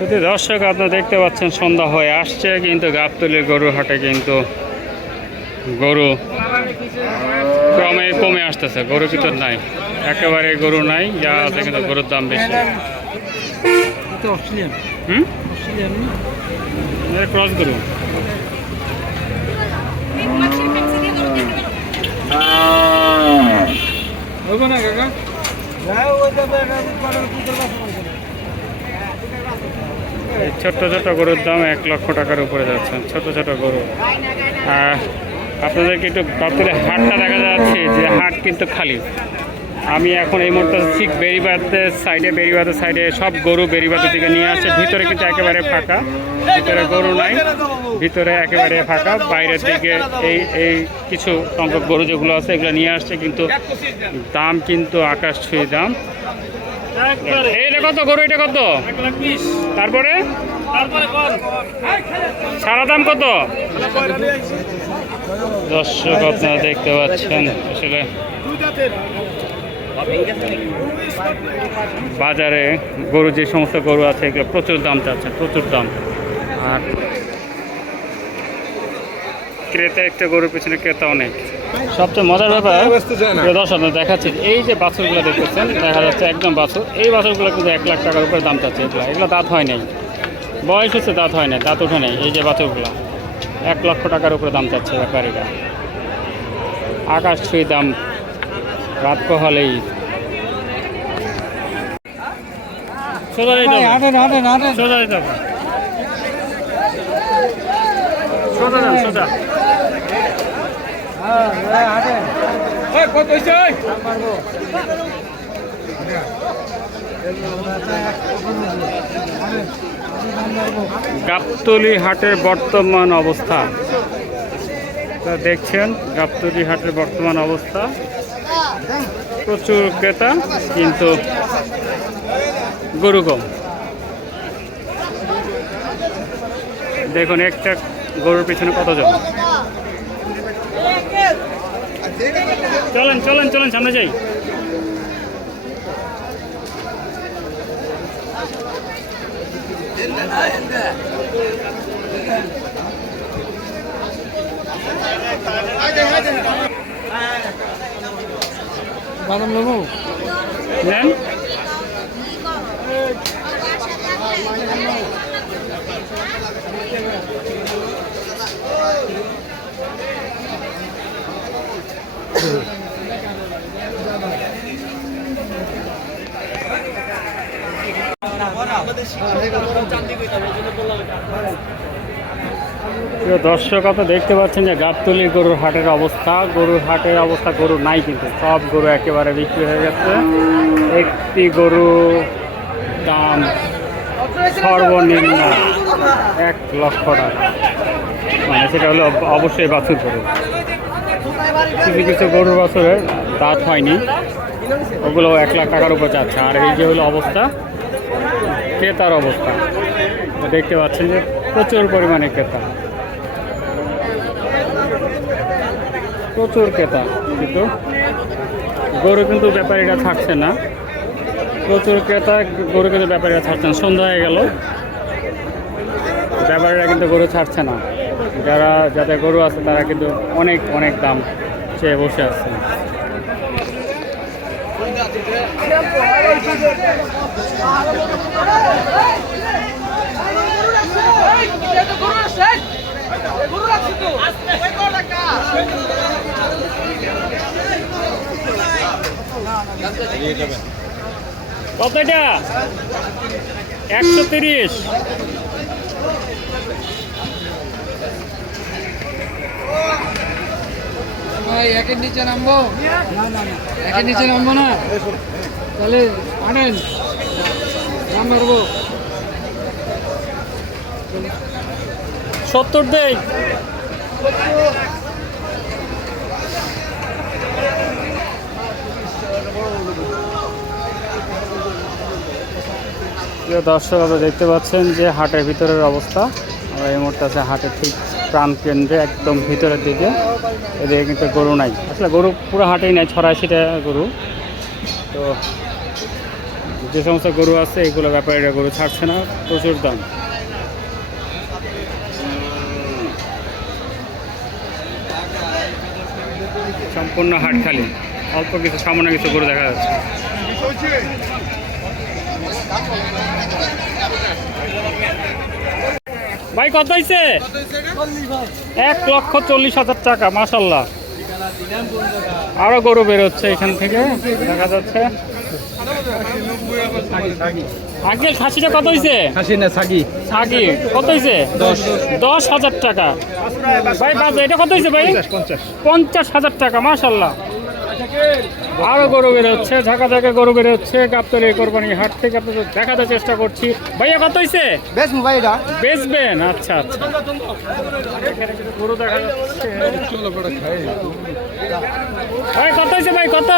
শুধু দর্শক আপনারা দেখতে পাচ্ছেন সন্ধ্যা হয়ে আসছে কিন্তু গাবতলির গরু হাটে কিন্তু গরু ক্রমে কমে আসতেছে। গরু কিন্তু নাই একেবারে গরু নাই যা আছে কিন্তু গরুর দাম বেশি। হুম? ক্রস গরু। না কাকা? ছোট্ট ছোট্ট গরুর দাম এক লক্ষ টাকার উপরে যাচ্ছে ছোট ছোট গরু। আর আপনাদেরকে একটু গাবতলি হাটটা দেখা যাচ্ছে যে হাট কিন্তু খালি। আমি এখন এই মুহূর্তে ঠিক বেরিবাদের সাইডে বেরিবাদের সাইডে সব গরু বেরিবাদের দিকে নিয়ে আসছে। ভিতরে কিন্তু একেবারে ফাঁকা ভিতরে গরু নাই ভিতরে একেবারে ফাঁকা। বাইরের দিকে এই এই কিছু সংখ্যক গরু যেগুলো আছে এগুলো নিয়ে আসছে কিন্তু দাম কিন্তু আকাশ ছুঁয়ে দাম এটা কত গরু এটা কত? তারপরে? সারা দাম কত? দর্শক আপনারা দেখতে পাচ্ছেন আসলে বাজারে গরু যে সমস্ত গরু আছে এগুলো প্রচুর দাম চাচ্ছে প্রচুর দাম। আর ক্রেতা একটা গরুর পিছনে ক্রেতাও নেই। সবচেয়ে মজার ব্যাপার দর্শক দেখাচ্ছি এই যে বাছুরগুলো দেখতেছেন দেখা যাচ্ছে একদম বাছুর এই বাছুরগুলো কিন্তু এক লাখ টাকার উপরে দাম চাচ্ছে এগুলো এগুলো দাঁত হয় নাই। বয়স হচ্ছে দাঁত হয় না দাঁত ওঠে নাই এই যে বাছুরগুলো এক লক্ষ টাকার উপরে দাম চাচ্ছে ব্যাপারীরা। আকাশ ছুঁই দাম রাত কত হয়েছে গাবতলি হাটের বর্তমান অবস্থা। তো দেখছেন, গাবতলি হাটের বর্তমান অবস্থা। প্রচুর ক্রেতা, কিন্তু গরু কম। দেখুন, একটা গরুর পিছনে কতজন? চলেন চলেন চলেন, সামনে যাই। Elden ha elde. Hadi hadi. Hanımlı mı? Lan? দর্শক, আপনারা দেখতে পাচ্ছেন যে গাবতলি গরুর হাটের অবস্থা। গরুর হাটের অবস্থা, গরু নাই কিন্তু। সব গরু একেবারে বিক্রি হয়ে গেছে। একটি গরু দাম সর্বনিম্ন এক লক্ষ টাকা। মানে সেটা হলো অবশ্যই বাছুর গরু। কিছু কিছু গরুর বছরে দাঁত হয়নি। ওগুলো এক লাখ টাকার উপর যাচ্ছে। আর এই যে হলো অবস্থা ক্রেতার অবস্থা। দেখতে পাচ্ছেন যে প্রচুর পরিমাণে ক্রেতা। প্রচুর ক্রেতা কিন্তু। গরু কিন্তু ব্যাপারীরা থাকছে না। প্রচুর ক্রেতা, গরু কিন্তু ব্যাপারীরা ছাড়ছে না। সন্ধ্যা হয়ে গেল। ব্যাপারীরা কিন্তু গরু ছাড়ছে না। যারা, যাদের গরু আছে তারা কিন্তু অনেক অনেক দাম চেয়ে বসে আছে। কত এটা একশো তিরিশ। একের নিচে নামবো? একের নিচে নামবো না? তাহলে হাঁটেন নাম মারবো সত্তর দেই। প্রিয় দর্শক, আপনারা দেখতে পাচ্ছেন যে হাটের ভিতরের অবস্থা। আমরা এই মুহূর্তে আছে হাটের ঠিক প্রাণ কেন্দ্রে, একদম ভিতরের দিকে। এদিকে কিন্তু গরু নাই। আসলে গরু পুরো হাটেই নাই ছড়াই ছিটা গরু। তো যে সমস্ত গরু আছে, এগুলো ব্যাপারীরা গরু ছাড়ছে না, প্রচুর দাম। সম্পূর্ণ হাট খালি। অল্প কিছু, সামান্য কিছু গরু দেখা যাচ্ছে। ভাই কত হয়েছে এক লক্ষ চল্লিশ হাজার টাকা মাসাল্লাহ আরও গরু বেরোচ্ছে এখান থেকে দেখা যাচ্ছে। আঙ্কেল খাসিটা কত হয়েছে না ছাগি। কত হয়েছে দশ। হাজার টাকা। ভাই এটা কত হয়েছে ভাই? পঞ্চাশ হাজার টাকা মাসাল্লাহ আরও গরু বেরোচ্ছে ঝাঁকা ঝাঁকা গরু বেরোচ্ছে গাবতলি কোরবানি হাট থেকে আপনাদের দেখাতে চেষ্টা করছি। ভাইয়া কত হয়েছে বেশ এটা। বেচবেন? আচ্ছা আচ্ছা। গরু দেখা যাচ্ছে। ভাই কত হয়েছে ভাই কত?